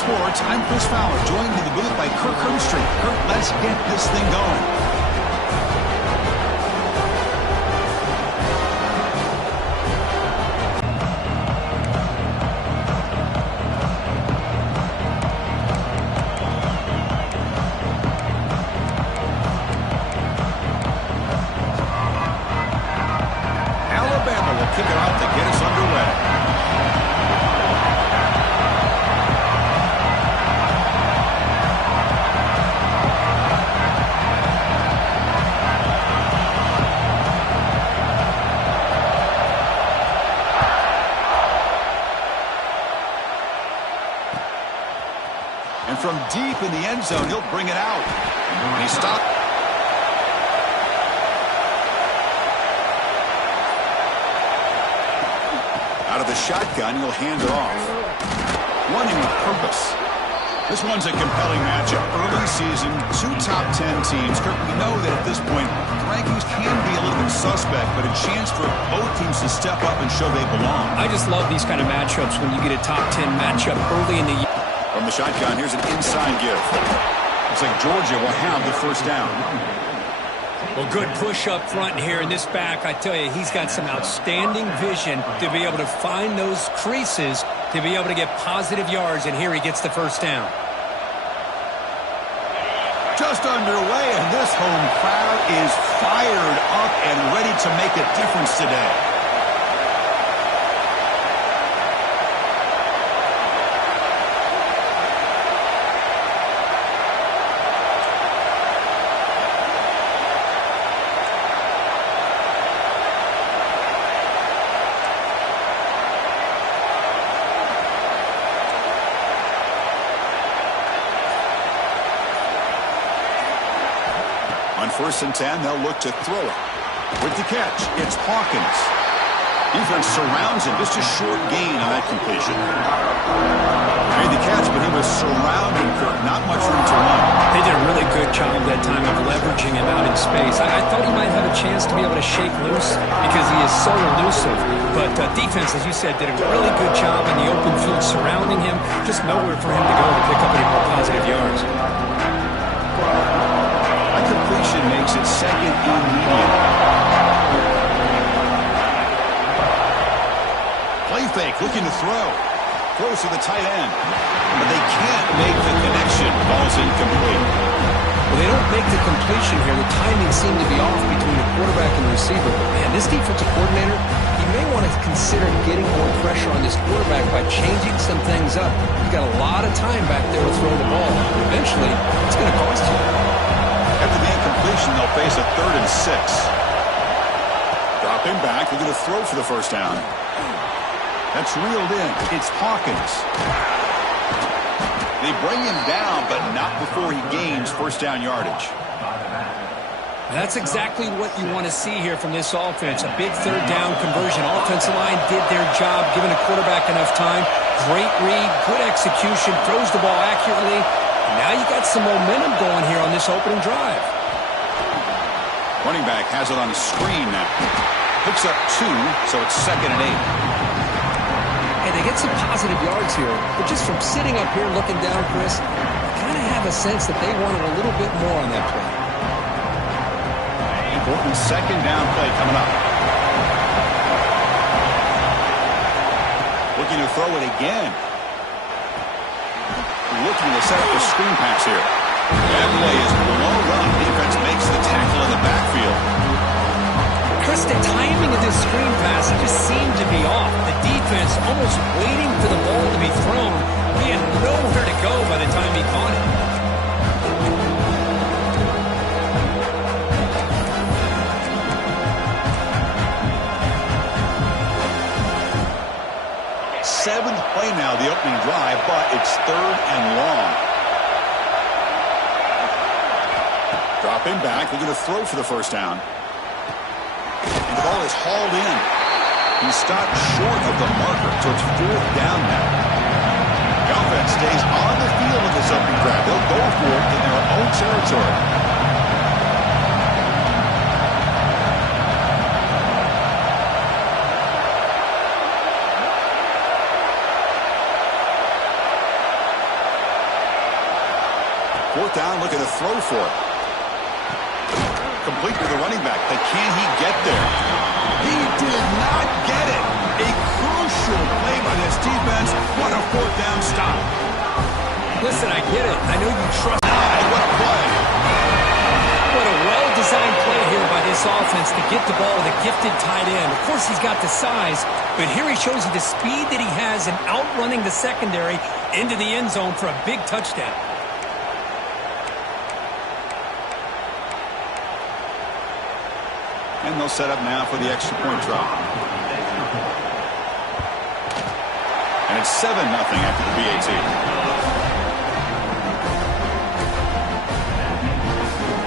Sports. I'm Chris Fowler, joined in the booth by Kirk Herbstreit. Kirk, let's get this thing going. Alabama will kick it off to get us underway. And from deep in the end zone, he'll bring it out. And he stopped. Out of the shotgun, he'll hand it off. Running with purpose. This one's a compelling matchup. Early season, two top 10 teams. Kirk, we know that at this point, the rankings can be a little bit suspect, but a chance for both teams to step up and show they belong. I just love these kind of matchups when you get a top 10 matchup early in the year. From the shotgun, here's an inside give. Looks like Georgia will have the first down. Well, good push up front here in this back. I tell you, he's got some outstanding vision to be able to find those creases, to be able to get positive yards, and here he gets the first down. Just underway, and this home crowd is fired up and ready to make a difference today. On 1st and 10, they'll look to throw it. With the catch, it's Hawkins. Defense surrounds him. Just a short gain on that completion. Made the catch, but he was surrounded, Kirk. Not much room to run. They did a really good job that time of leveraging him out in space. I thought he might have a chance to be able to shake loose because he is so elusive. But defense, as you said, did a really good job in the open field surrounding him. Just nowhere for him to go to pick up any more positive yards. Completion makes it second and medium. Play fake, looking to throw. Throws to the tight end. But they can't make the connection. Ball's incomplete. Well, they don't make the completion here. The timing seemed to be off between the quarterback and the receiver. But, man, this defensive coordinator, he may want to consider getting more pressure on this quarterback by changing some things up. You've got a lot of time back there to throw the ball. Eventually, it's going to cost you. After the incompletion, they'll face a 3rd and 6. Dropping back, they're going to throw for the first down. That's reeled in. It's Hawkins. They bring him down, but not before he gains first down yardage. That's exactly what you want to see here from this offense. A big 3rd down conversion. Offensive line did their job, giving the quarterback enough time. Great read, good execution, throws the ball accurately. Now you got some momentum going here on this opening drive. Running back has it on a screen now. Picks up 2, so it's 2nd and 8. Hey, they get some positive yards here, but just from sitting up here looking down, Chris, I kind of have a sense that they wanted a little bit more on that play. Important 2nd down play coming up. Looking to throw it again. Looking to set up a screen pass here. That play is below run. Defense makes the tackle in the backfield. Chris, the timing of this screen pass just seemed to be off. The defense almost waiting for the ball to be thrown. He had nowhere to go by the time he caught it. Seventh play now, the opening drive, but it's 3rd and long. Dropping back, they're going to throw for the first down. And the ball is hauled in. He stopped short of the marker, so it's 4th down now. The offense stays on the field in this opening drive. They'll go for it in their own territory. Fourth down, looking to throw for it. Complete to the running back, but can he get there? He did not get it. A crucial play by this defense. What a fourth down stop. Listen, I get it. I know you trust. What a play. What a well-designed play here by this offense to get the ball with a gifted tight end. Of course, he's got the size, but here he shows you the speed that he has in outrunning the secondary into the end zone for a big touchdown. And they'll set up now for the extra point drop. And it's 7-0 after the BAT.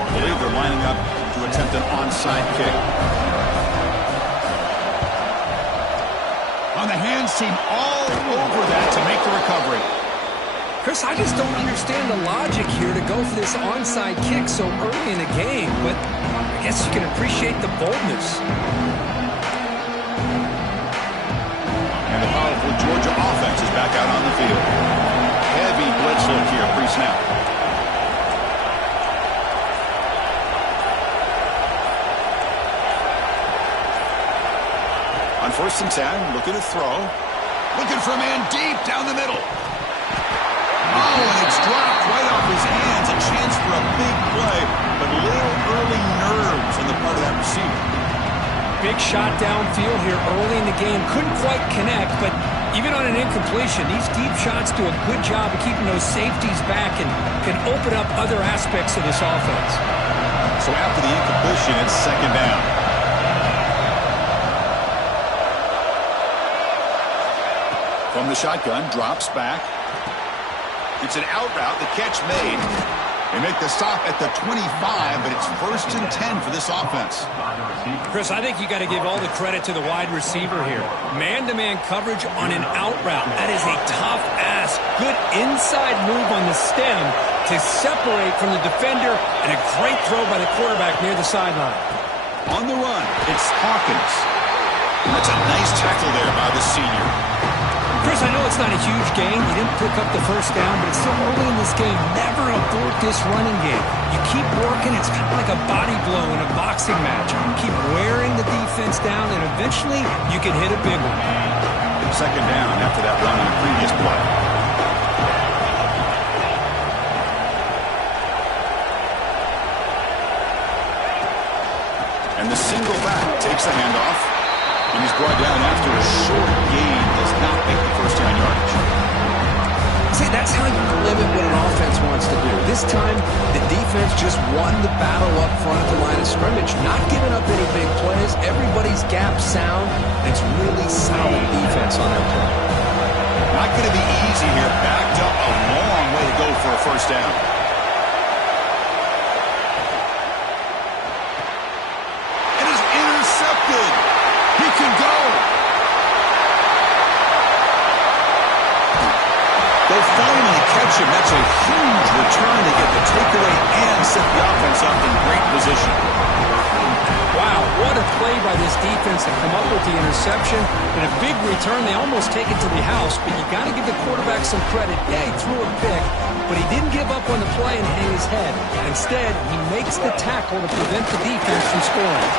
I believe they're lining up to attempt an onside kick. On the hands team all over that to make the recovery. Chris, I just don't understand the logic here to go for this onside kick so early in the game, but I guess you can appreciate the boldness. And the powerful Georgia offense is back out on the field. Heavy blitz look here, pre-snap. On 1st and 10, looking to throw. Looking for a man deep down the middle. Oh, and it's dropped right off his hands. A chance for a big play, but a little early nerves on the part of that receiver. Big shot downfield here early in the game. Couldn't quite connect, but even on an incompletion, these deep shots do a good job of keeping those safeties back and can open up other aspects of this offense. So after the incompletion, it's 2nd down. From the shotgun, drops back. It's an out route, the catch made. They make the stop at the 25, but it's 1st and 10 for this offense. Chris, I think you got to give all the credit to the wide receiver here. Man-to-man coverage on an out route. That is a tough ask. Good inside move on the stem to separate from the defender, and a great throw by the quarterback near the sideline. On the run, it's Hawkins. That's a nice tackle there by the senior. Chris, I know it's not a huge gain. You didn't pick up the 1st down, but it's still early in this game. Never abort this running game. You keep working. It's kind of like a body blow in a boxing match. Keep wearing the defense down, and eventually you can hit a big one. 2nd down after that run on the previous play. And the single back takes the handoff. And he's brought down after a short gain. Does not make the 1st down yardage. See, that's how you limit what an offense wants to do. This time, the defense just won the battle up front at the line of scrimmage, not giving up any big plays. Everybody's gap sound. It's really solid defense on their part. Not going to be easy here. Backed up a long way to go for a 1st down. And is intercepted. He can go. They'll finally catch him. That's a huge return to get the takeaway and set the offense up in great position. Wow, what a play by this defense to come up with the interception and a big return. They almost take it to the house, but you got to give the quarterback some credit. Yeah, he threw a pick, but he didn't give up on the play and hang his head. Instead, he makes the tackle to prevent the defense from scoring.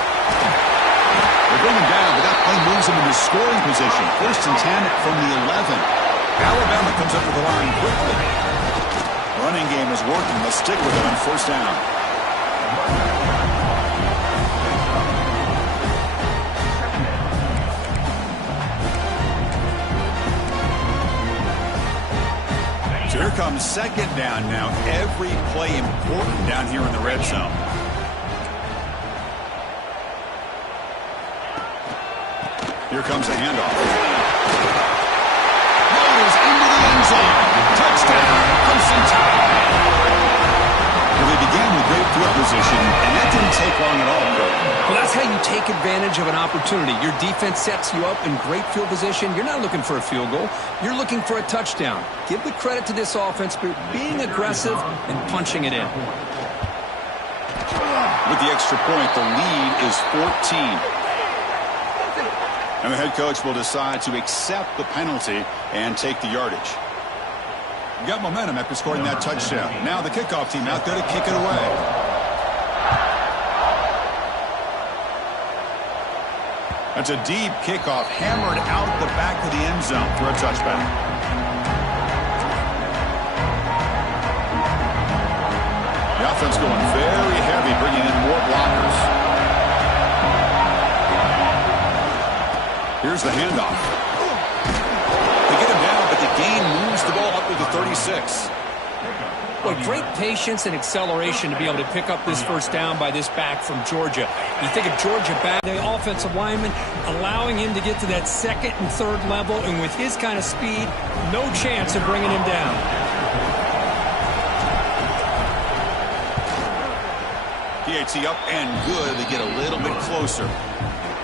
They bring him down, but that play moves him into scoring position. 1st and 10 from the 11. Alabama comes up to the line quickly. Running game is working. They'll stick with it on 1st down. So here comes 2nd down now. Every play important down here in the red zone. Here comes the handoff. Rolls into the end zone. Touchdown, Crimson Tide. Well, they began with great field position, and that didn't take long at all, Kurt. Well, that's how you take advantage of an opportunity. Your defense sets you up in great field position. You're not looking for a field goal. You're looking for a touchdown. Give the credit to this offense for being aggressive and punching it in. With the extra point, the lead is 14. And the head coach will decide to accept the penalty and take the yardage. Got momentum after scoring that touchdown. Now the kickoff team out there to kick it away. That's a deep kickoff, hammered out the back of the end zone for a touchback. The offense going very heavy, bringing in more blockers. Here's the handoff. They get him down, but the gain moves the ball up to the 36. Boy, great patience and acceleration to be able to pick up this first down by this back from Georgia. You think of Georgia back, the offensive lineman, allowing him to get to that second and third level, and with his kind of speed, no chance of bringing him down. PAT up and good. They get a little bit closer.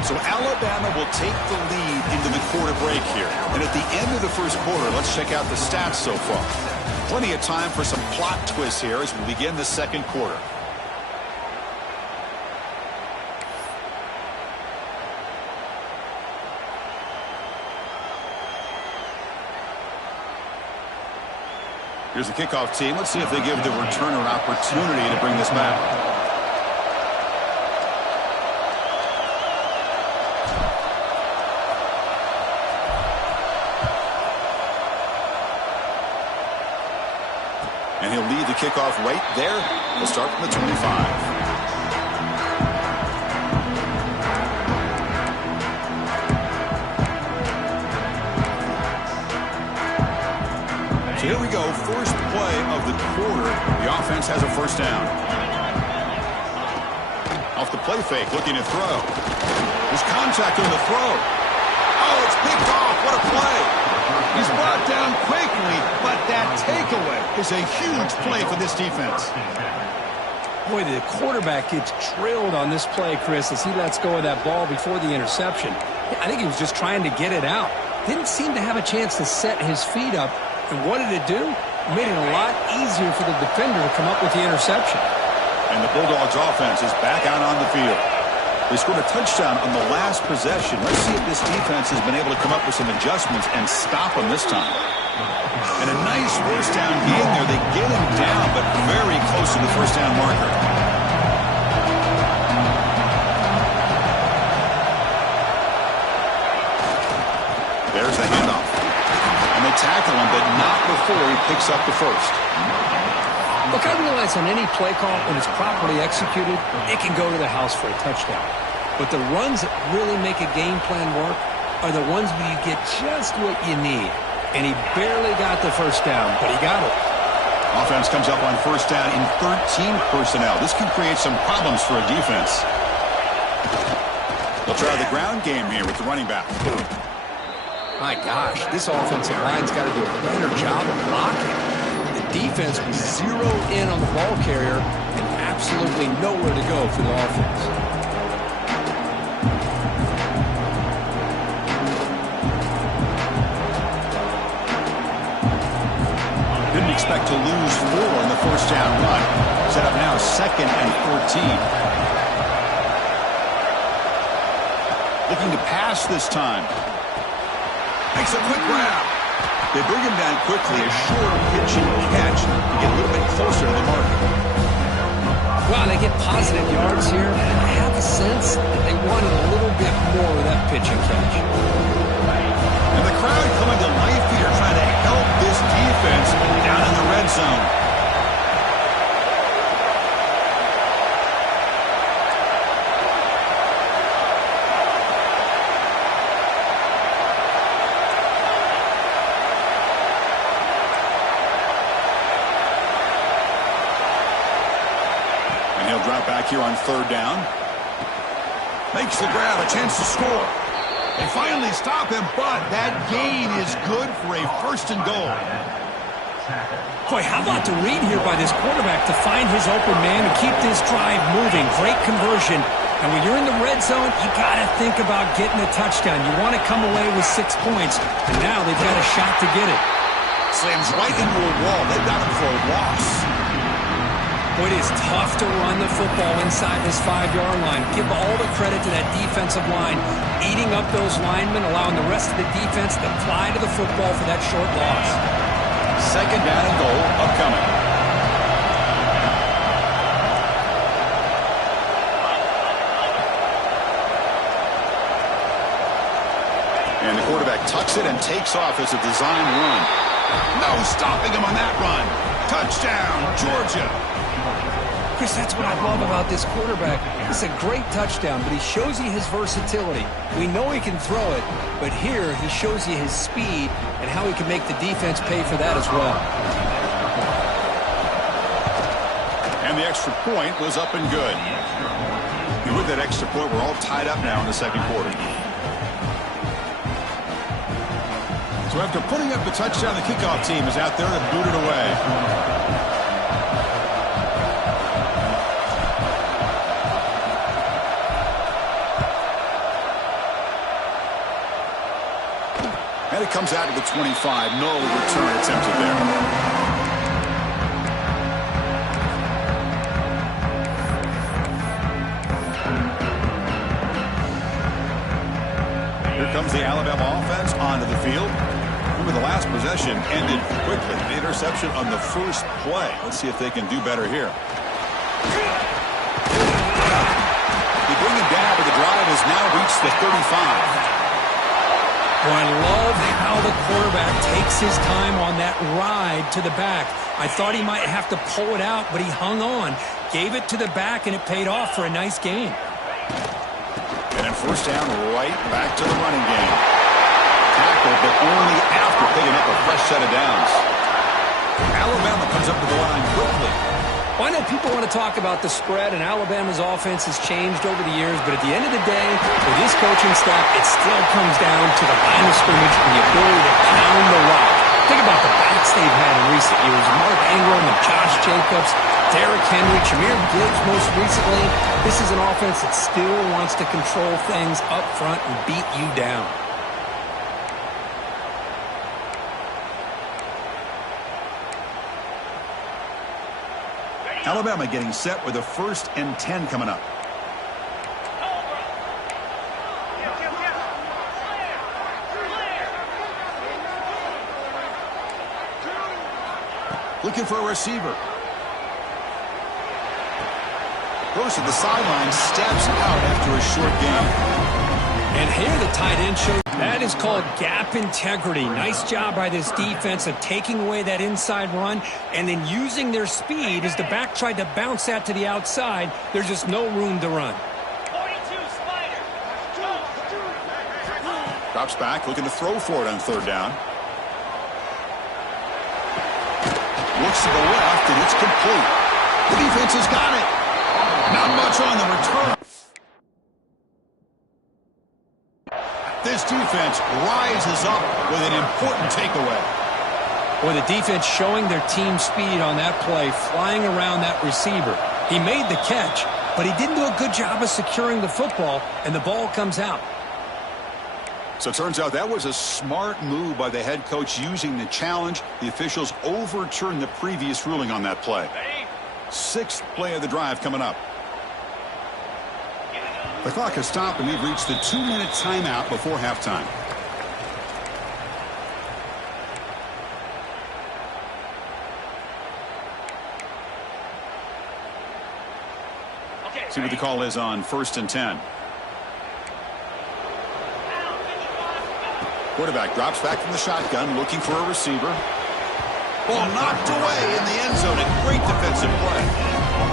So Alabama will take the lead into the quarter break here. And at the end of the first quarter, let's check out the stats so far. Plenty of time for some plot twists here as we begin the second quarter. Here's the kickoff team. Let's see if they give the returner an opportunity to bring this back. And he'll lead the kickoff right there. We'll start from the 25. So here we go. First play of the quarter. The offense has a first down. Off the play fake, looking to throw. There's contact on the throw. Oh, it's picked off. What a play. He's brought down quickly, but that takeaway is a huge play for this defense. Boy, the quarterback gets drilled on this play, Chris, as he lets go of that ball before the interception. I think he was just trying to get it out. Didn't seem to have a chance to set his feet up. And what did it do? It made it a lot easier for the defender to come up with the interception. And the Bulldogs offense is back out on the field. They scored a touchdown on the last possession. Let's see if this defense has been able to come up with some adjustments and stop them this time. And a nice first down gain there. They get him down, but very close to the first down marker. There's the handoff. And they tackle him, but not before he picks up the first. Look, I realize on any play call, when it's properly executed, it can go to the house for a touchdown. But the runs that really make a game plan work are the ones where you get just what you need. And he barely got the first down, but he got it. Offense comes up on first down in 13 personnel. This can create some problems for a defense. They'll try the ground game here with the running back. My gosh, this offensive line's got to do a better job of blocking. Defense was zeroed in on the ball carrier and absolutely nowhere to go for the offense. Didn't expect to lose 4 in the first down run. Set up now 2nd and 14. Looking to pass this time. Makes a quick grab. They bring him down quickly, a short pitch and catch to get a little bit closer to the mark. Well, they get positive yards here. I have a sense that they wanted a little bit more of that pitch and catch. And the crowd coming to life here, trying to help this defense down in the red zone. Drop back here on third down. Makes the grab, a chance to score. They finally stop him, but that gain is good for a first and goal. Boy, how about the read here by this quarterback to find his open man and keep this drive moving. Great conversion. And when you're in the red zone, you got to think about getting a touchdown. You want to come away with 6 points, and now they've got a shot to get it. Slams right into a wall. They've got him for a loss. Boy, it is tough to run the football inside this 5-yard line. Give all the credit to that defensive line, eating up those linemen, allowing the rest of the defense to fly to the football for that short loss. Second down and goal upcoming. And the quarterback tucks it and takes off as a design run. No stopping him on that run. Touchdown, Georgia. Chris, that's what I love about this quarterback. It's a great touchdown, but he shows you his versatility. We know he can throw it, but here he shows you his speed and how he can make the defense pay for that as well. And the extra point was up and good. And with that extra point, we're all tied up now in the second quarter. So after putting up the touchdown, the kickoff team is out there to boot it away. And it comes out to the 25. No return attempted there. Here comes the Alabama offense onto the field. Remember, the last possession ended quickly. The interception on the first play. Let's see if they can do better here. They bring him down, but the drive has now reached the 35. Well, I love how the quarterback takes his time on that ride to the back. I thought he might have to pull it out, but he hung on. Gave it to the back, and it paid off for a nice gain. And then first down, right back to the running game. Tackle, but only after picking up a fresh set of downs. Alabama comes up to the line quickly. Well, I know people want to talk about the spread, and Alabama's offense has changed over the years, but at the end of the day, with this coaching staff, it still comes down to the line of scrimmage and the ability to pound the rock. Think about the backs they've had in recent years. Mark Ingram and Josh Jacobs, Derrick Henry, Jahmyr Gibbs most recently. This is an offense that still wants to control things up front and beat you down. Alabama getting set with a 1st and 10 coming up. Looking for a receiver. Goes to the sideline, steps out after a short gain. And here the tight end shows. That is called gap integrity. Nice job by this defense of taking away that inside run and then using their speed as the back tried to bounce that to the outside. There's just no room to run. 42 Spider. Drops back, looking to throw for it on 3rd down. Looks to the left, and it's complete. The defense has got it. Not much on the return. This defense rises up with an important takeaway. Boy, the defense showing their team speed on that play, flying around that receiver. He made the catch, but he didn't do a good job of securing the football, and the ball comes out. So it turns out that was a smart move by the head coach using the challenge. The officials overturned the previous ruling on that play. 6th play of the drive coming up. The clock has stopped, and we've reached the 2-minute timeout before halftime. See what the call is on 1st and 10. Quarterback drops back from the shotgun, looking for a receiver. Ball knocked away in the end zone. A great defensive play.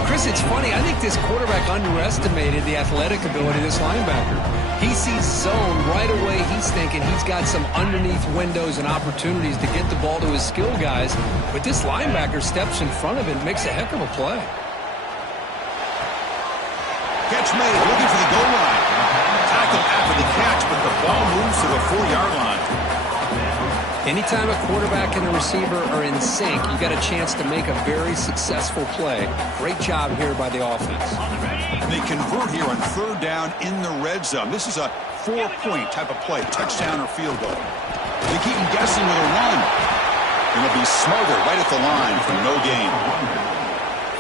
Chris, it's funny. I think this quarterback underestimated the athletic ability of this linebacker. He sees zone right away. He's thinking he's got some underneath windows and opportunities to get the ball to his skill guys. But this linebacker steps in front of him and makes a heck of a play. Catch made, looking for the goal line. Tackle after the catch, but the ball moves to the 4-yard line. Anytime a quarterback and a receiver are in sync, you got a chance to make a very successful play. Great job here by the offense. They convert here on 3rd down in the red zone. This is a 4-point type of play, touchdown or field goal. They keep them guessing with a run. And they'll be smothered right at the line for no gain.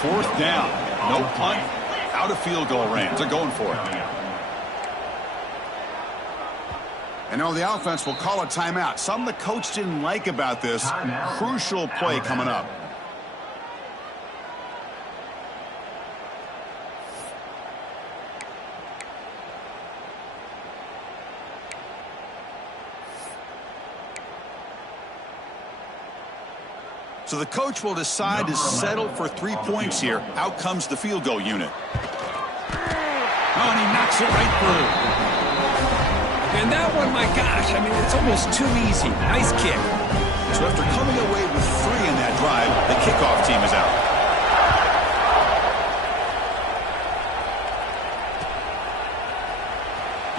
4th down, no punt, out of field goal range. They're going for it. And now the offense will call a timeout. Something the coach didn't like about this. Crucial play coming up. So the coach will decide to settle for 3 points here. Out comes the field goal unit. Oh, and he knocks it right through. And that one, my gosh, I mean, it's almost too easy. Nice kick. So after coming away with 3 in that drive, the kickoff team is out.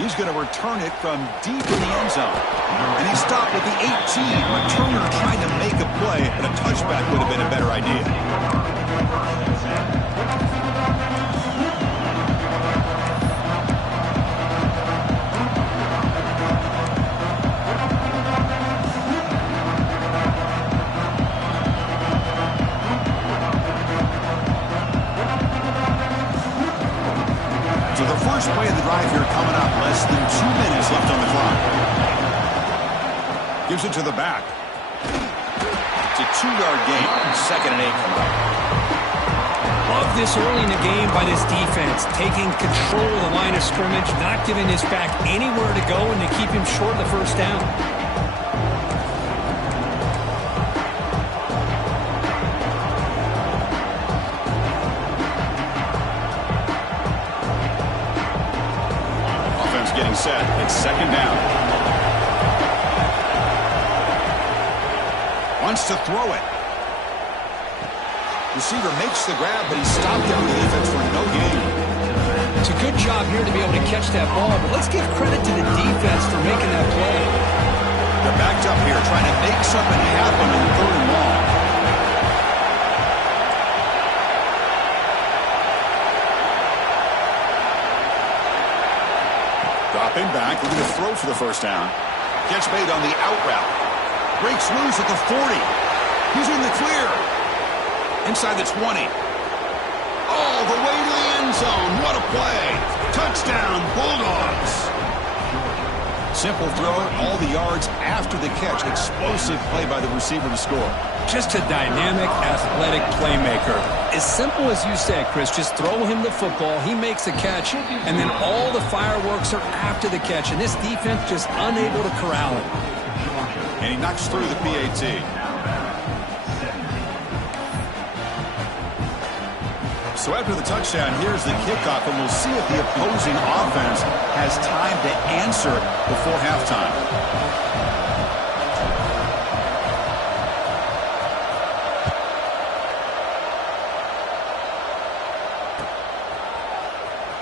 He's going to return it from deep in the end zone. And he stopped at the 18. Returner trying to make a play, and a touchback would have been a better idea. So the first play of the drive here coming up. Less than 2 minutes left on the clock. Gives it to the back. It's a 2-yard gain. 2nd and 8 coming up. Love this early in the game by this defense. Taking control of the line of scrimmage, not giving this back anywhere to go, and to keep him short of the first down. Getting set. It's 2nd down. Wants to throw it. Receiver makes the grab, but he's stopped there with the defense for no gain. It's a good job here to be able to catch that ball, but let's give credit to the defense for making that play. They're backed up here trying to make something happen on 3rd and long. Dropping back, looking to throw for the first down. Gets made on the out route. Breaks loose at the 40. He's in the clear. Inside the 20. All the way to the end zone. What a play. Touchdown, Bulldogs. Simple throw, all the yards after the catch. Explosive play by the receiver to score. Just a dynamic, athletic playmaker. As simple as you said, Chris, just throw him the football, he makes a catch, and then all the fireworks are after the catch, and this defense just unable to corral him. And he knocks through the PAT. So after the touchdown, here's the kickoff, and we'll see if the opposing offense has time to answer before halftime.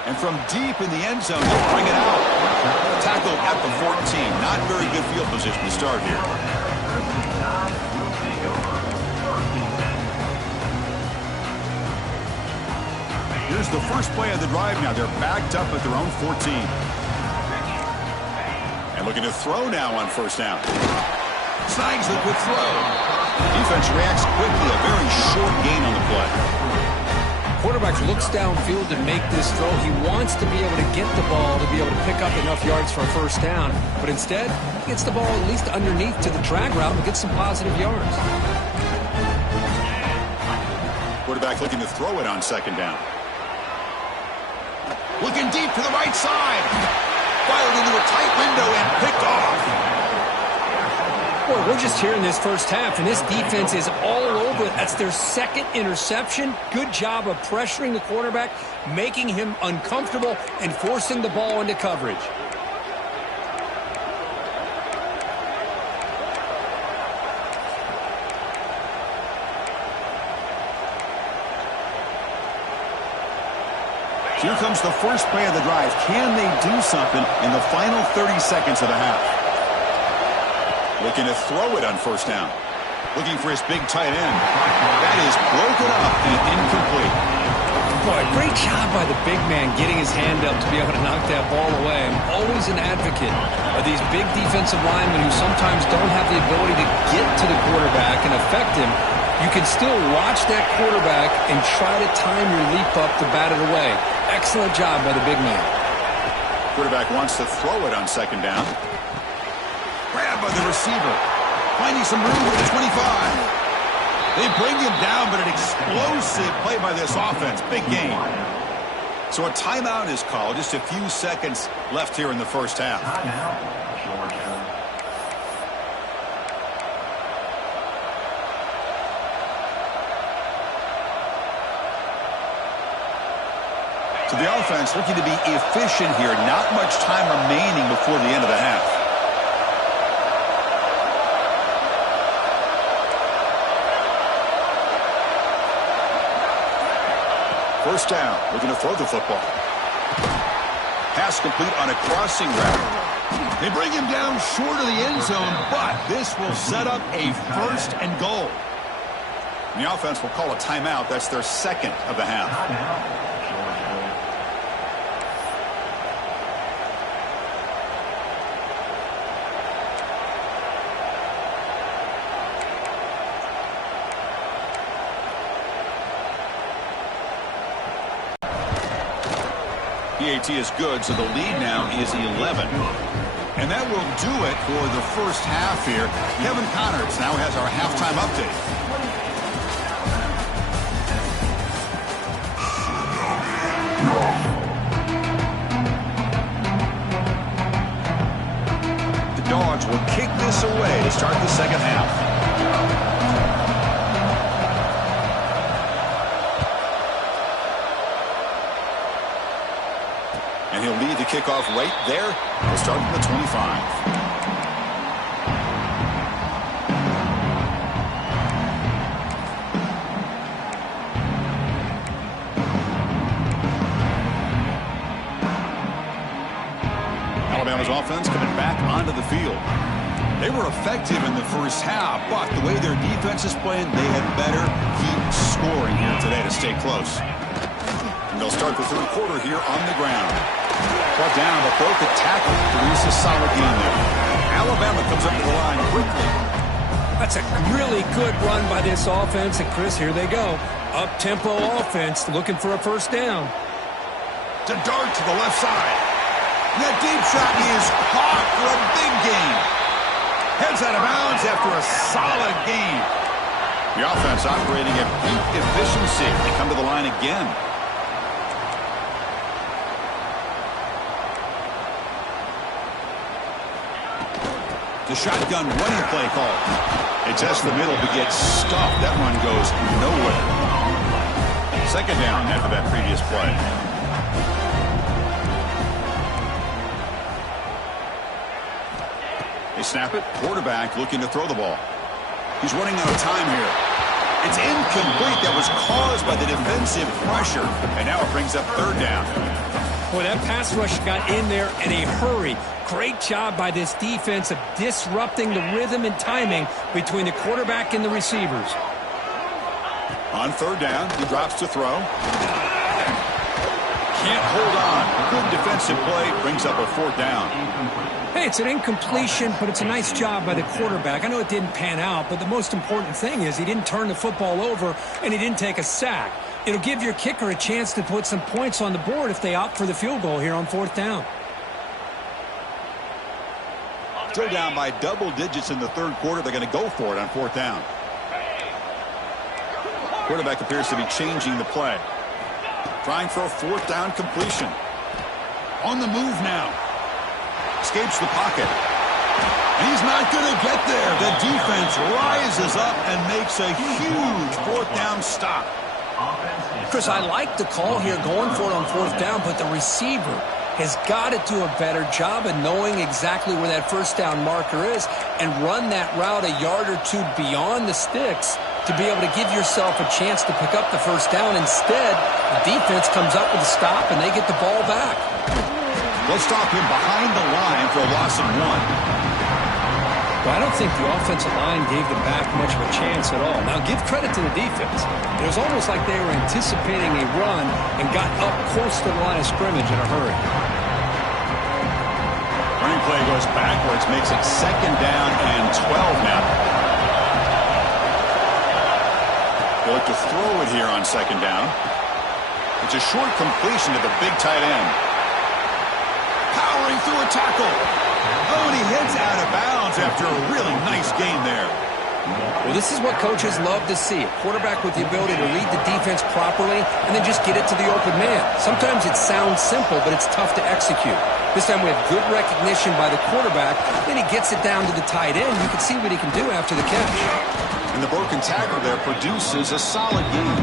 And from deep in the end zone, he'll bring it out. Tackle at the 14. Not very good field position to start here. Here's the first play of the drive now. They're backed up at their own 14. And looking to throw now on first down. Snags the quick throw. Defense reacts quickly. A very short gain on the play. Quarterback looks downfield to make this throw. He wants to be able to get the ball to be able to pick up enough yards for a first down. But instead, he gets the ball at least underneath to the drag route and gets some positive yards. Quarterback looking to throw it on 2nd down. Looking deep to the right side. Fired into a tight window and picked off. Boy, we're just here in this first half, and this defense is all over it. That's their 2nd interception. Good job of pressuring the quarterback, making him uncomfortable, and forcing the ball into coverage. Here comes the first play of the drive. Can they do something in the final 30 seconds of the half? Looking to throw it on first down. Looking for his big tight end. That is broken up and incomplete. Boy, great job by the big man getting his hand up to be able to knock that ball away. I'm always an advocate of these big defensive linemen who sometimes don't have the ability to get to the quarterback and affect him. You can still watch that quarterback and try to time your leap up to bat it away. Excellent job by the big man. Quarterback wants to throw it on 2nd down. the receiver. Finding some room at the 25. They bring him down, but an explosive play by this offense. Big game. So a timeout is called. Just a few seconds left here in the first half. So the offense looking to be efficient here. Not much time remaining before the end of the half. First down, looking to throw the football. Pass complete on a crossing route. They bring him down short of the end zone, but this will set up a first and goal. And the offense will call a timeout. That's their second of the half. PAT is good, so the lead now is 11. And that will do it for the first half here. Kevin Connors now has our halftime update. The Dogs will kick this away to start the second half. And he'll lead the kickoff right there. We'll start from the 25. Alabama's offense coming back onto the field. They were effective in the first half, but the way their defense is playing, they had better keep scoring here today to stay close. And they'll start the third quarter here on the ground. Brought down, but broke the tackle. Produce a solid game there. Alabama comes up to the line quickly. That's a really good run by this offense. And, Chris, here they go. Up-tempo offense looking for a first down. To dart to the left side. That deep shot is caught for a big gain. Heads out of bounds after a solid gain. The offense operating at peak efficiency. They come to the line again. The shotgun running play call. They test the middle but get stuffed. That run goes nowhere. Second down after that previous play. They snap it. Quarterback looking to throw the ball. He's running out of time here. It's incomplete. That was caused by the defensive pressure. And now it brings up third down. Boy, that pass rush got in there in a hurry. Great job by this defense of disrupting the rhythm and timing between the quarterback and the receivers. On third down, he drops to throw. Can't hold on. Good defensive play brings up a fourth down. Hey, it's an incompletion, but it's a nice job by the quarterback. I know it didn't pan out, but the most important thing is he didn't turn the football over and he didn't take a sack. It'll give your kicker a chance to put some points on the board if they opt for the field goal here on fourth down. Still down by double digits in the third quarter. They're going to go for it on fourth down. Quarterback appears to be changing the play. Trying for a fourth down completion. On the move now. Escapes the pocket. And he's not going to get there. The defense rises up and makes a huge fourth down stop. Chris, I like the call here going for it on fourth down, but the receiver has got to do a better job of knowing exactly where that first down marker is and run that route a yard or two beyond the sticks to be able to give yourself a chance to pick up the first down. Instead, the defense comes up with a stop and they get the ball back. They'll stop him behind the line for a loss of one. Well, I don't think the offensive line gave them back much of a chance at all. Now, give credit to the defense. It was almost like they were anticipating a run and got up close to the line of scrimmage in a hurry. Running play goes backwards, makes it second down and 12 now. They look to throw it here on second down. It's a short completion to the big tight end. Powering through a tackle. Oh, and he heads out of bounds. yards after a really nice gain there. Well, this is what coaches love to see. A quarterback with the ability to read the defense properly and then just get it to the open man. Sometimes it sounds simple, but it's tough to execute. This time we have good recognition by the quarterback. Then he gets it down to the tight end. You can see what he can do after the catch. And the broken tackle there produces a solid gain.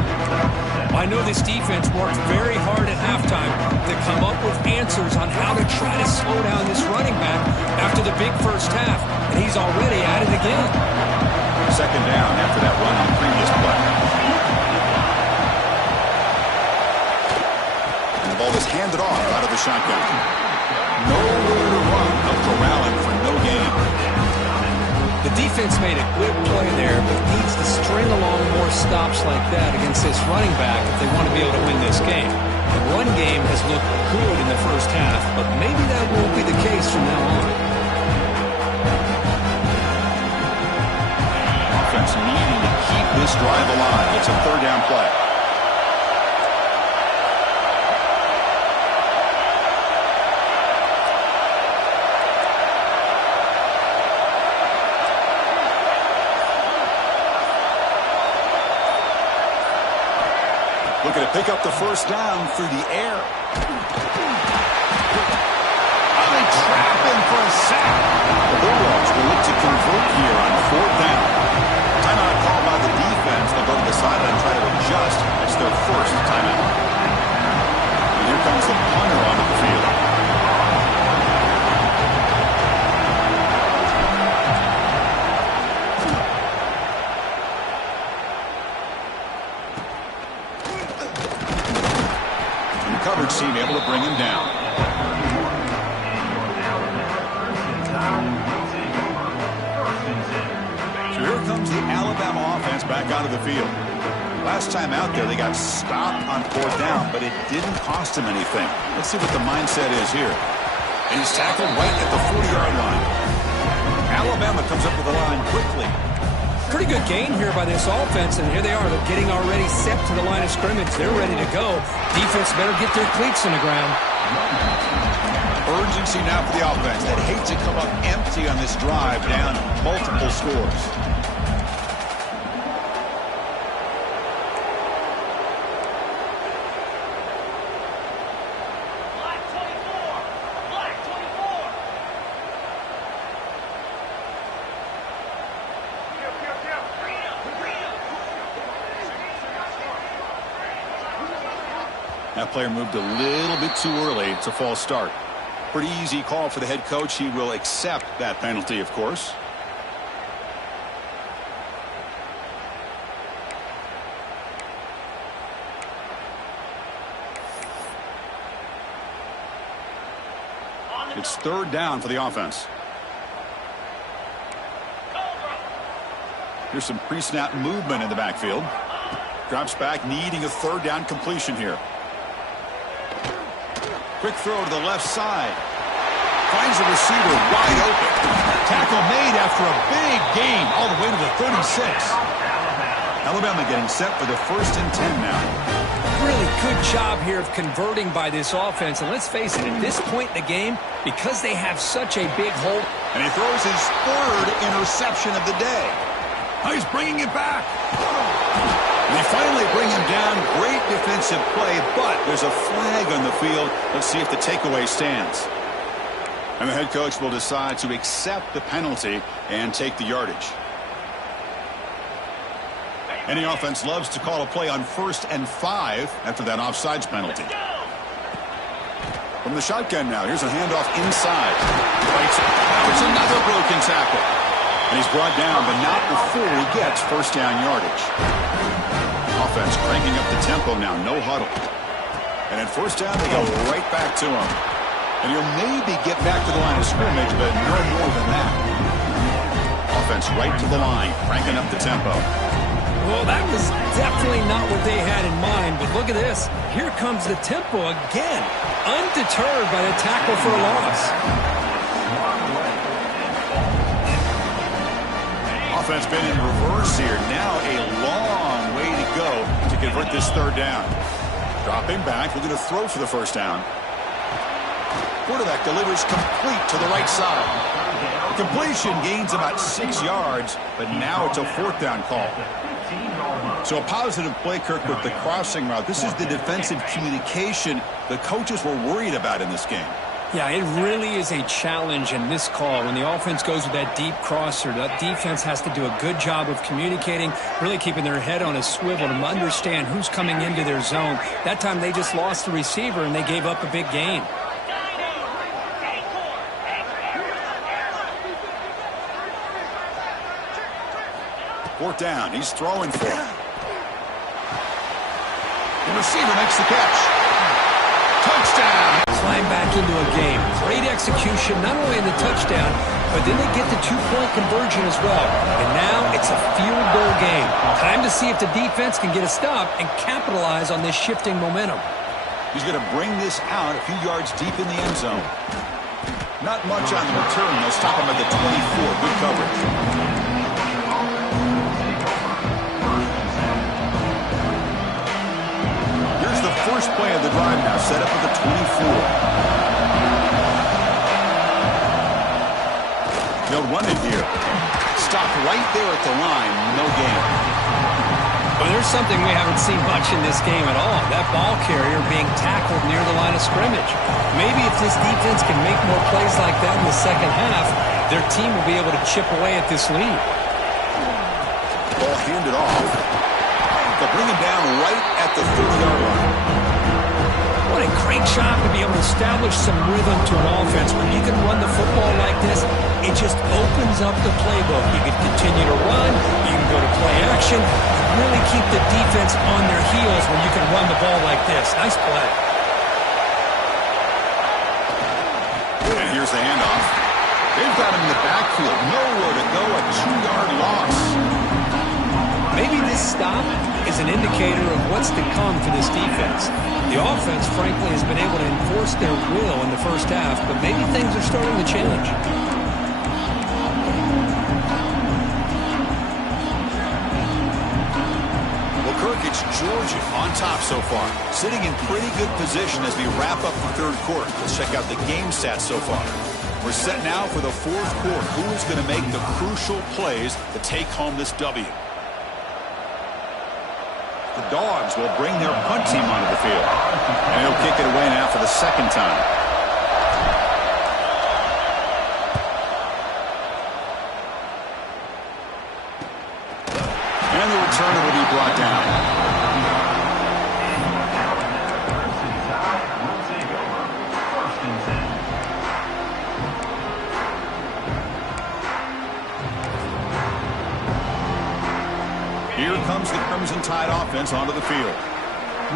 I know this defense worked very hard at halftime to come up with answers on how to try to slow down this running back after the big first half. And he's already at it again. Second down after that run on the previous play. And the ball is handed off out of the shotgun. Nowhere to run. No corralling for no gain. The defense made a good play there, but needs to string along more stops like that against this running back if they want to be able to win this game. The run game has looked good in the first half, but maybe that won't be the case from now on. Offense needing to keep this drive alive. It's a third down play. Looking to pick up the first down through the air. Oh, they trap him for a sack. The Bulldogs will look to convert here on fourth down. Timeout called by the defense. They'll go to the sideline and try to adjust. It's their first timeout. And here comes the punter onto the field. Coverage team able to bring him down. So here comes the Alabama offense back out of the field. Last time out there, they got stopped on fourth down, but it didn't cost them anything. Let's see what the mindset is here. And he's tackled right at the 40-yard line. Alabama comes up with the line quickly. Pretty good gain here by this offense, and here they are. They're getting already set to the line of scrimmage. They're ready to go. Defense better get their cleats in the ground. Urgency now for the offense. They'd hate to come up empty on this drive, down multiple scores. Black 24. Black 24. That player moved a little bit too early. It's a false start. Pretty easy call for the head coach. He will accept that penalty, of course. It's third down for the offense. Here's some pre-snap movement in the backfield. Drops back, needing a third down completion here. Quick throw to the left side. Finds the receiver wide open. Tackle made after a big gain all the way to the 36. Alabama getting set for the 1st and 10 now. Really good job here of converting by this offense. And let's face it, at this point in the game, because they have such a big hole. And he throws his 3rd interception of the day. Oh, he's bringing it back. And they finally bring him down. Great defensive play, but there's a flag on the field. Let's see if the takeaway stands. And the head coach will decide to accept the penalty and take the yardage. Any offense loves to call a play on 1st and 5 after that offsides penalty. From the shotgun now, here's a handoff inside. Fights it. Now it's another broken tackle. And he's brought down, but not before he gets first down yardage. Offense cranking up the tempo now, no huddle. And at first down, they go right back to him. And he'll maybe get back to the line of scrimmage, but no more than that. Offense right to the line, cranking up the tempo. Well, that was definitely not what they had in mind, but look at this. Here comes the tempo again, undeterred by the tackle for a loss. Offense been in reverse here. Now a long way to go to convert this third down. Dropping back, we're going to throw for the first down. Quarterback delivers complete to the right side. Completion gains about 6 yards, but now it's a 4th down call. So a positive play, Kirk, with the crossing route. This is the defensive communication the coaches were worried about in this game. Yeah, it really is a challenge in this call. When the offense goes with that deep crosser, that defense has to do a good job of communicating, really keeping their head on a swivel to understand who's coming into their zone. That time they just lost the receiver and they gave up a big gain. 4th down. He's throwing for it. The receiver makes the catch. Touchdown. Climb back into a game. Great execution, not only in the touchdown, but then they get the 2-point conversion as well. And now it's a field goal game. Time to see if the defense can get a stop and capitalize on this shifting momentum. He's going to bring this out a few yards deep in the end zone. Not much on the return. They'll stop him at the 24. Good coverage. First play of the drive now, set up at the 24. They'll run it here. Stop right there at the line. No gain. Well, there's something we haven't seen much in this game at all. That ball carrier being tackled near the line of scrimmage. Maybe if this defense can make more plays like that in the second half, their team will be able to chip away at this lead. Ball handed off. They'll bring him down right at the 30-yard line. What a great job to be able to establish some rhythm to an offense. When you can run the football like this, it just opens up the playbook. You can continue to run, you can go to play action, really keep the defense on their heels when you can run the ball like this. Nice play. And here's the handoff. They've got him in the backfield. Nowhere to go, a 2-yard loss. Maybe this stop is an indicator of what's to come for this defense. The offense, frankly, has been able to enforce their will in the first half, but maybe things are starting to change. Well, Kirk, it's Georgia on top so far, sitting in pretty good position as we wrap up the third quarter. Let's check out the game stats so far. We're set now for the fourth quarter. Who is going to make the crucial plays to take home this W? The Dogs will bring their punt team onto the field. And he'll kick it away now for the second time. And the return will be brought down. Here comes the Crimson Tide offense onto the field.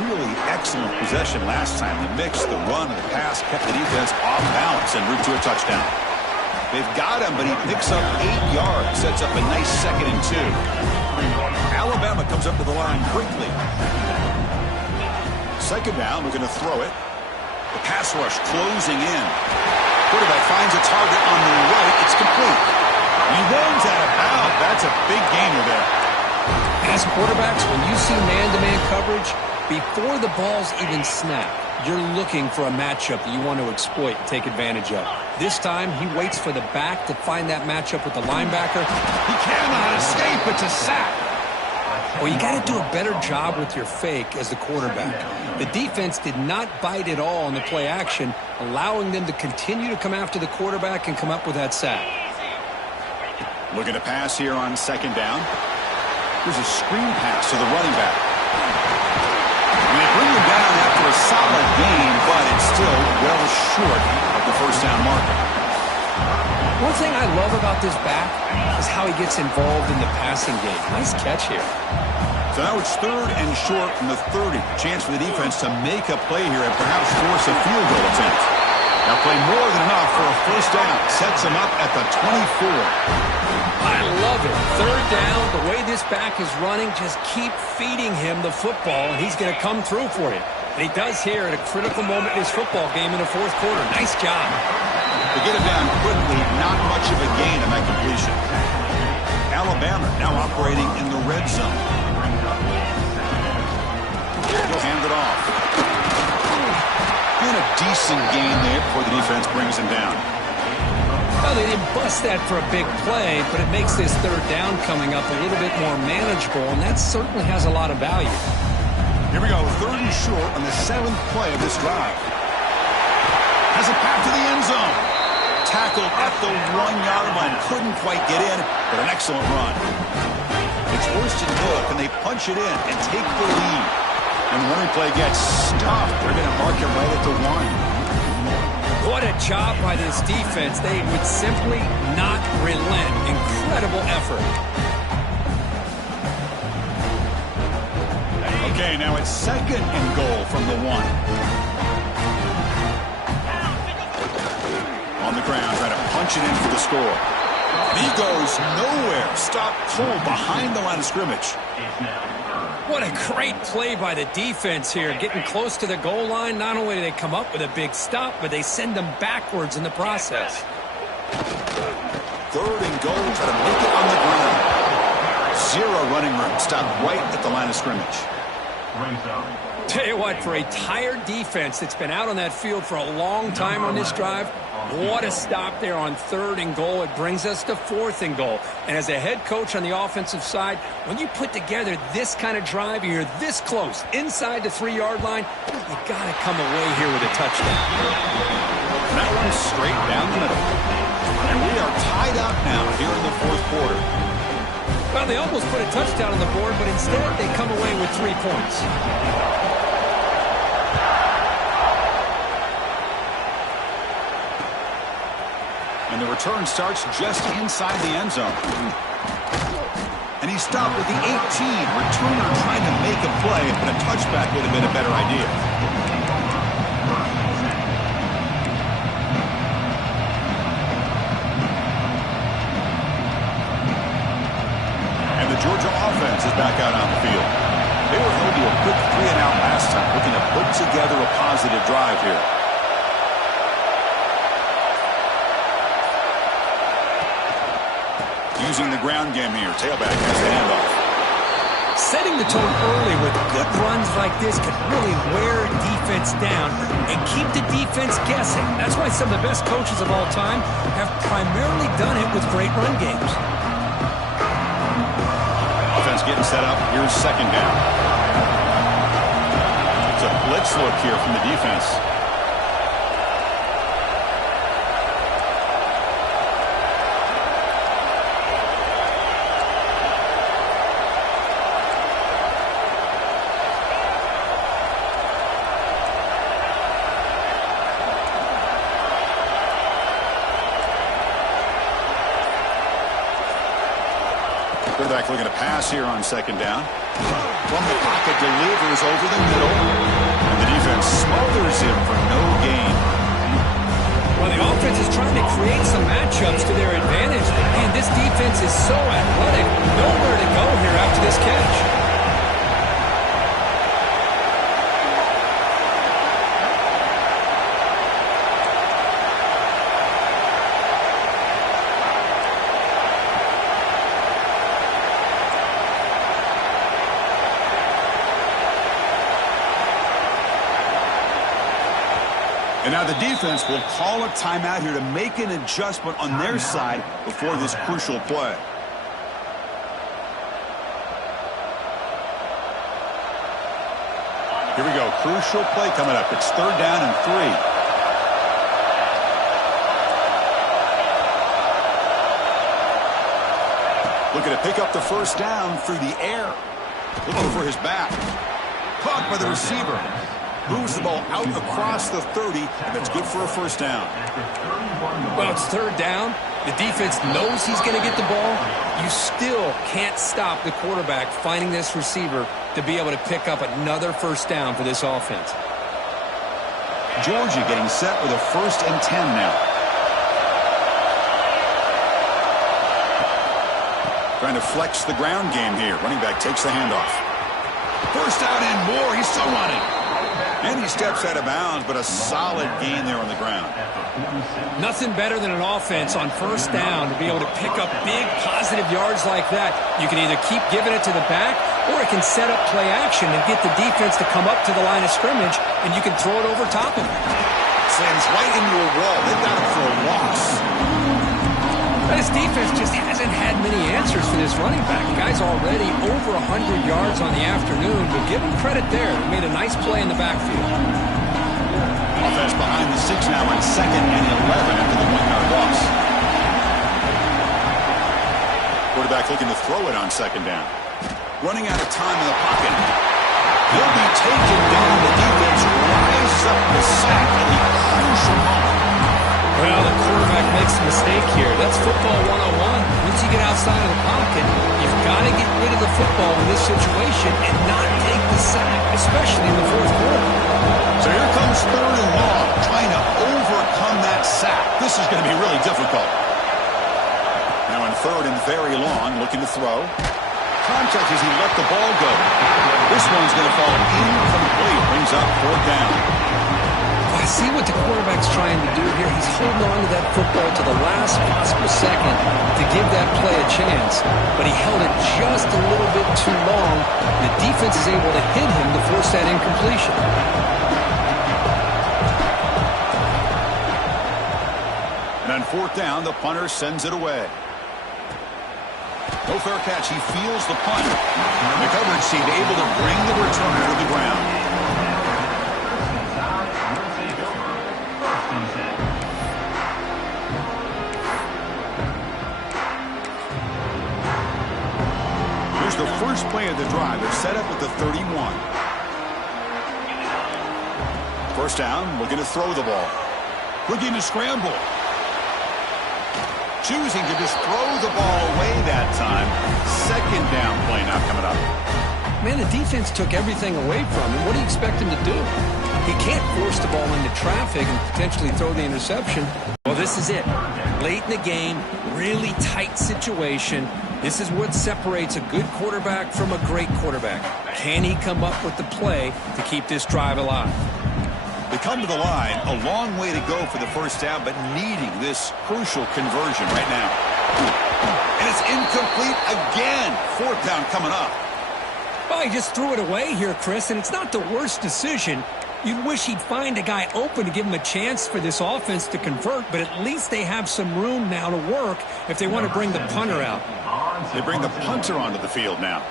Really excellent possession last time. The mix, the run, and the pass kept the defense off balance en route to a touchdown. They've got him, but he picks up 8 yards, sets up a nice 2nd and 2. Alabama comes up to the line quickly. 2nd down, we're going to throw it. The pass rush closing in. Quarterback finds a target on the right. It's complete. He runs out of bounds. That's a big gainer there. As quarterbacks, when you see man-to-man coverage, before the balls even snap, you're looking for a matchup that you want to exploit and take advantage of. This time, he waits for the back to find that matchup with the linebacker. He cannot escape. It's a sack. Well, you got to do a better job with your fake as the quarterback. The defense did not bite at all on the play action, allowing them to continue to come after the quarterback and come up with that sack. Looking to pass here on 2nd down. There's a screen pass to the running back. And they bring him down after a solid gain, but it's still well short of the first down marker. One thing I love about this back is how he gets involved in the passing game. Nice catch here. So now it's 3rd and short from the 30. Chance for the defense to make a play here and perhaps force a field goal attempt. Now play more than enough for a first down. Sets him up at the 24. I love it. 3rd down, the way this back is running, just keep feeding him the football, and he's going to come through for you. And he does here at a critical moment in his football game in the 4th quarter. Nice job. To get him down quickly, not much of a gain on that completion. Alabama now operating in the red zone. He'll hand it off. And a decent gain there before the defense brings him down. Well, they didn't bust that for a big play, but it makes this third down coming up a little bit more manageable, and that certainly has a lot of value. Here we go, 3rd and short on the 7th play of this drive. Has it back to the end zone. Tackled at the 1-yard line. Couldn't quite get in, but an excellent run. It's worst and good. Can they punch it in and take the lead? When the running play gets stopped, they're going to mark it right at the 1. What a job by this defense. They would simply not relent. Incredible effort. Okay, now it's 2nd and goal from the 1. On the ground, trying to punch it in for the score. He goes nowhere. Stop cold behind the line of scrimmage. What a great play by the defense here. Getting close to the goal line, not only do they come up with a big stop, but they send them backwards in the process. 3rd and goal, try to make it on the ground. 0 running room. Stop right at the line of scrimmage. Tell you what, for a tired defense that's been out on that field for a long time on this drive, what a stop there on 3rd and goal. It brings us to 4th and goal. And as a head coach on the offensive side, when you put together this kind of drive, you're this close, inside the 3-yard line, you got to come away here with a touchdown. That one straight down the middle. And we are tied up now here in the 4th quarter. Well, they almost put a touchdown on the board, but instead they come away with 3 points. And the return starts just inside the end zone. And he stopped with the 18. Returner trying to make a play, but a touchback would have been a better idea. And the Georgia offense is back out on the field. They were held to a quick 3-and-out last time, looking to put together a positive drive here. Using the ground game here. Tailback has the handoff. Setting the tone early with good runs like this can really wear a defense down and keep the defense guessing. That's why some of the best coaches of all time have primarily done it with great run games. Offense getting set up. Here's 2nd down. It's a blitz look here from the defense. Quarterback looking to pass here on 2nd down. From the pocket, delivers over the middle. And the defense smothers him for no gain. Well, the offense is trying to create some matchups to their advantage. And this defense is so athletic. Nowhere to go here after this catch. And now the defense will call a timeout here to make an adjustment on their side before this crucial play. Here we go. Crucial play coming up. It's 3rd down and 3. Looking to pick up the 1st down through the air. Looking for his back. Caught by the receiver. Moves the ball out across the 30, and that's good for a 1st down. Well, it's 3rd down. The defense knows he's going to get the ball. You still can't stop the quarterback finding this receiver to be able to pick up another 1st down for this offense. Georgia getting set with a 1st and 10 now. Trying to flex the ground game here. Running back takes the handoff. 1st down and more. He's still running. And he steps out of bounds, but a solid gain there on the ground. Nothing better than an offense on 1st down to be able to pick up big positive yards like that. You can either keep giving it to the back, or it can set up play action and get the defense to come up to the line of scrimmage, and you can throw it over top of it. Slams right into a wall. They've got him for a loss. This defense just hasn't had many answers for this running back. The guy's already over 100 yards on the afternoon, but give him credit there. He made a nice play in the backfield. Offense behind the 6 now on 2nd and 11 after the 1-yard loss. Quarterback looking to throw it on 2nd down. Running out of time in the pocket. He'll be taken down. The defense rises up the sack at the crucial moment. Well, the quarterback makes a mistake here. That's football 101. Once you get outside of the pocket, you've got to get rid of the football in this situation and not take the sack, especially in the 4th quarter. So here comes 3rd and long, trying to overcome that sack. This is going to be really difficult. Now on 3rd and very long, looking to throw. Contact as he let the ball go. This one's going to fall incomplete. Brings up 4th down. I see what the quarterback's trying to do here. He's holding on to that football to the last possible second to give that play a chance. But he held it just a little bit too long. The defense is able to hit him to force that incompletion. And on 4th down, the punter sends it away. No fair catch. He feels the punt. And the coverage team able to bring the returner to the ground. Here's the first play of the drive. They're set up at the 31. First down, looking to throw the ball. Looking to scramble. Choosing to just throw the ball away that time. 2nd down play now coming up. Man, the defense took everything away from him. What do you expect him to do? He can't force the ball into traffic and potentially throw the interception. Well, this is it. Late in the game, really tight situation. This is what separates a good quarterback from a great quarterback. Can he come up with the play to keep this drive alive? They come to the line, a long way to go for the first down, but needing this crucial conversion right now. And it's incomplete again. 4th down coming up. Well, he just threw it away here, Chris, and it's not the worst decision. You'd wish he'd find a guy open to give him a chance for this offense to convert, but at least they have some room now to work if they want to bring the punter out. They bring the punter onto the field now.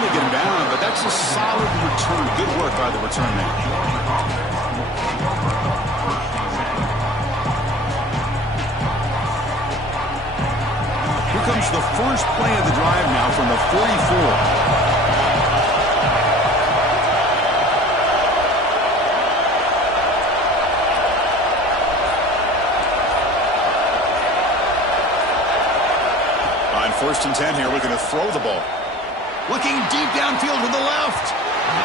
Get him down, but that's a solid return. Good work by the return man. Here comes the first play of the drive now from the 44. On 1st and 10 here, looking to throw the ball. Looking deep downfield to the left.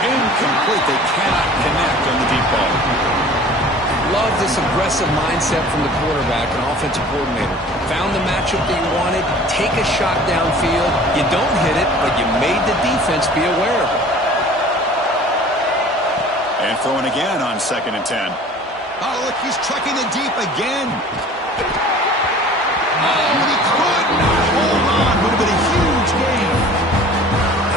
Incomplete. They cannot connect on the deep ball. Love this aggressive mindset from the quarterback and offensive coordinator. Found the matchup that you wanted. Take a shot downfield. You don't hit it, but you made the defense be aware of it. And throwing again on 2nd and 10. Oh, look, he's trucking it deep again. Oh, he could not hold on. Would have been a huge gain.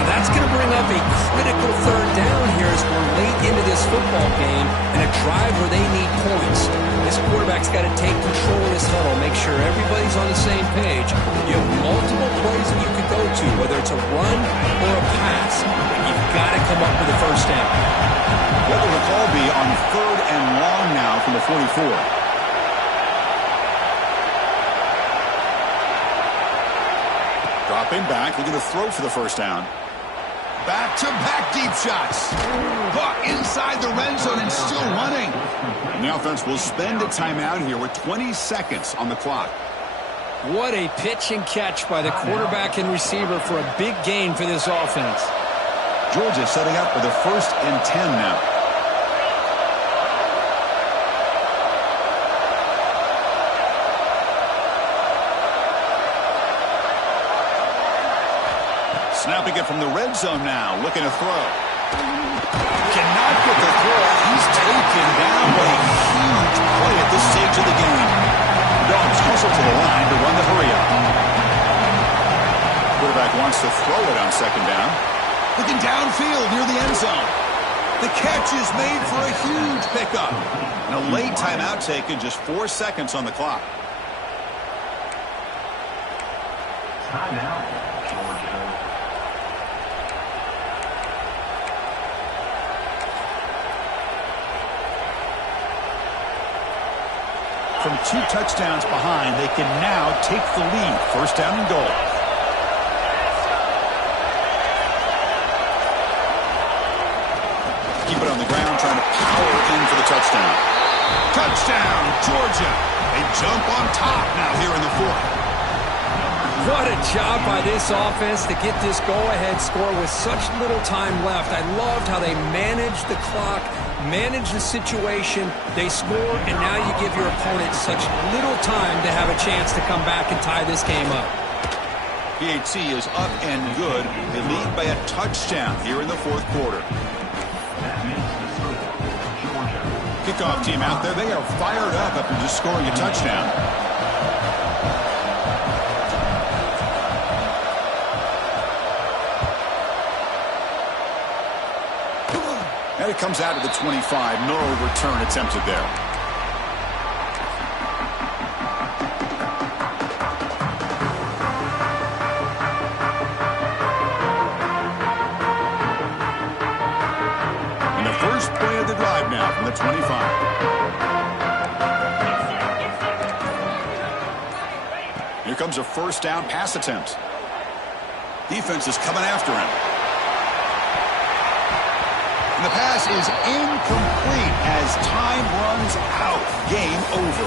That's going to bring up a critical 3rd down here as we're late into this football game and a drive where they need points. This quarterback's got to take control of this huddle, make sure everybody's on the same page. You have multiple plays that you could go to, whether it's a run or a pass. You've got to come up with a first down. What will the call be on 3rd and long now from the 44? Dropping back, looking to throw for the first down. Back-to-back deep shots. Caught inside the red zone and still running. And the offense will spend a timeout here with 20 seconds on the clock. What a pitch and catch by the quarterback and receiver for a big gain for this offense. Georgia setting up for the 1st and 10 now. Snapping it from the red zone now, looking to throw. Cannot get the throw. He's taken down. What a huge play at this stage of the game. Dogs hustle to the line to run the hurry up. Quarterback wants to throw it on second down. Looking downfield near the end zone. The catch is made for a huge pickup. And a late timeout taken, just 4 seconds on the clock. Timeout, Georgia. From 2 touchdowns behind, they can now take the lead. First down and goal. Keep it on the ground, trying to power in for the touchdown. Touchdown, Georgia. They jump on top now here in the fourth. What a job by this offense to get this go-ahead score with such little time left. I loved how they managed the clock, managed the situation. They score, and now you give your opponent such little time to have a chance to come back and tie this game up. PAT is up and good. They lead by a touchdown here in the fourth quarter. That makes the score, Georgia. Kickoff team out there. They are fired up after just scoring a touchdown. And it comes out to the 25. No return attempted there. And the first play of the drive now from the 25. Here comes a first down pass attempt. Defense is coming after him. And the pass is incomplete as time runs out. Game over.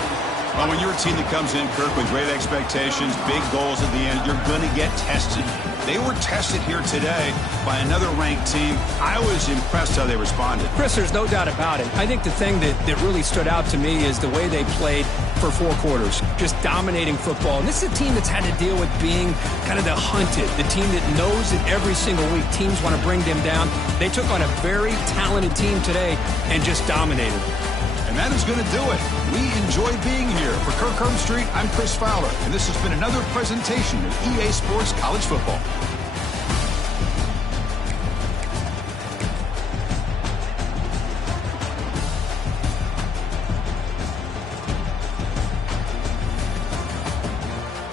Well, when you're a team that comes in, Kirk, with great expectations, big goals at the end, you're going to get tested. They were tested here today by another ranked team. I was impressed how they responded. Chris, there's no doubt about it. I think the thing that really stood out to me is the way they played for 4 quarters, just dominating football. And this is a team that's had to deal with being kind of the hunted, the team that knows that every single week teams want to bring them down. They took on a very talented team today and just dominated. And that is going to do it. We enjoy being here. For Kirk Herbstreit, I'm Chris Fowler, and this has been another presentation of EA Sports College Football.